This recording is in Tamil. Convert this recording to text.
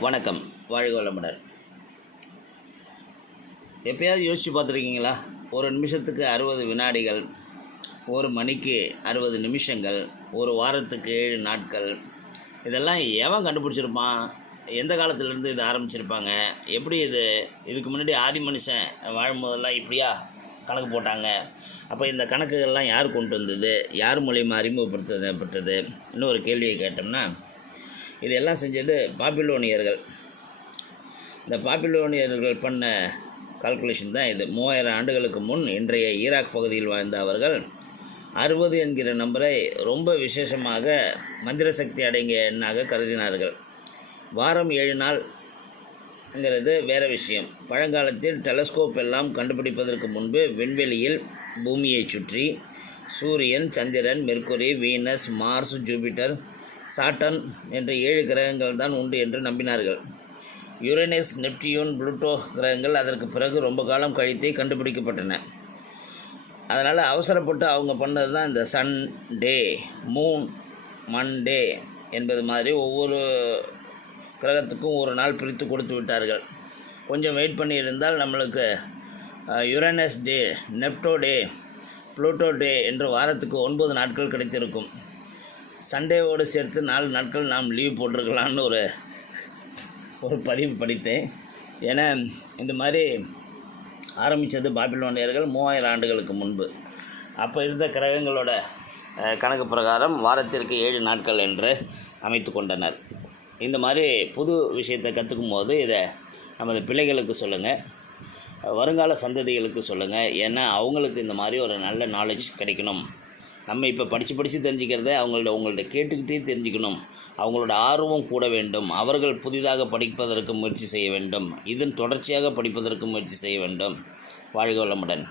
வணக்கம். வாழ்க வளமுடன். எப்பயாவது யோசித்து பார்த்துருக்கீங்களா? ஒரு நிமிஷத்துக்கு அறுபது வினாடிகள் ஒரு மணிக்கு அறுபது நிமிஷங்கள் ஒரு வாரத்துக்கு ஏழு நாட்கள் இதெல்லாம் எவன் கண்டுபிடிச்சிருப்பான்? எந்த காலத்துலேருந்து இது ஆரம்பிச்சிருப்பாங்க? எப்படி இது? இதுக்கு முன்னாடி ஆதி மனுஷன் வாழும்போதெல்லாம் இப்படியா கணக்கு போட்டாங்க. அப்போ இந்த கணக்குகள்லாம் யார் கொண்டு வந்தது? யார் மூலியமாக அறிமுகப்படுத்தப்பட்டது? ஒரு கேள்வியை கேட்டோம்னா இதெல்லாம் செஞ்சது பாபிலோனியர்கள். இந்த பாபிலோனியர்கள் பண்ண கால்குலேஷன் தான் இது. மூவாயிரம் ஆண்டுகளுக்கு முன் இன்றைய ஈராக் பகுதியில் வாழ்ந்த அவர்கள் அறுபது என்கிற நம்பரை ரொம்ப விசேஷமாக மந்திர சக்தி அடங்கிய எண்ணாக கருதினார்கள். வாரம் ஏழு நாள்ங்கிறது வேற விஷயம். பழங்காலத்தில் டெலஸ்கோப் எல்லாம் கண்டுபிடிப்பதற்கு முன்பு விண்வெளியில் பூமியைச் சுற்றி சூரியன் சந்திரன் Mercury Venus Mars Jupiter Saturn என்ற ஏழு கிரகங்கள் தான் உண்டு என்று நம்பினார்கள். யுரேனஸ் நெப்டியூன் புளூட்டோ கிரகங்கள் அதற்கு பிறகு ரொம்ப காலம் கழித்தே கண்டுபிடிக்கப்பட்டன. அதனால் அவசரப்பட்டு அவங்க பண்ணது தான் இந்த சன் டே மூன் மண்டே என்பது மாதிரி ஒவ்வொரு கிரகத்துக்கும் ஒரு நாள் பிரித்து கொடுத்து விட்டார்கள். கொஞ்சம் வெயிட் பண்ணியிருந்தால் நம்மளுக்கு யுரேனஸ் டே நெப்டோ டே ப்ளூட்டோ டே என்று வாரத்துக்கு ஒன்பது நாட்கள் கிடைத்திருக்கும். சண்டேவோடு சேர்த்து நாலு நாட்கள் நாம் லீவ் போட்டிருக்கலான்னு ஒரு ஒரு பதிவு படித்தேன். ஏன்னா இந்த மாதிரி ஆரம்பித்தது பாபிலோனியர்கள் மூவாயிரம் ஆண்டுகளுக்கு முன்பு. அப்போ இருந்த கிரகங்களோட கணக்கு பிரகாரம் வாரத்திற்கு ஏழு நாட்கள் என்று அமைத்து கொண்டனர். இந்த மாதிரி புது விஷயத்தை கற்றுக்கும் போது இதை நமது பிள்ளைகளுக்கு சொல்லுங்கள் வருங்கால சந்ததிகளுக்கு சொல்லுங்கள் ஏன்னா அவங்களுக்கு இந்த மாதிரி ஒரு நல்ல நாலேஜ் கிடைக்கணும். நம்ம இப்போ படித்து படித்து தெரிஞ்சுக்கிறத அவங்கள்ட்ட உங்கள்ட்ட கேட்டுக்கிட்டே தெரிஞ்சுக்கணும். அவங்களோட ஆர்வம் கூட வேண்டும். அவர்கள் புதிதாக படிப்பதற்கு முயற்சி செய்ய வேண்டும். இதன் தொடர்ச்சியாக படிப்பதற்கு முயற்சி செய்ய வேண்டும். வாழ்க வளமுடன்.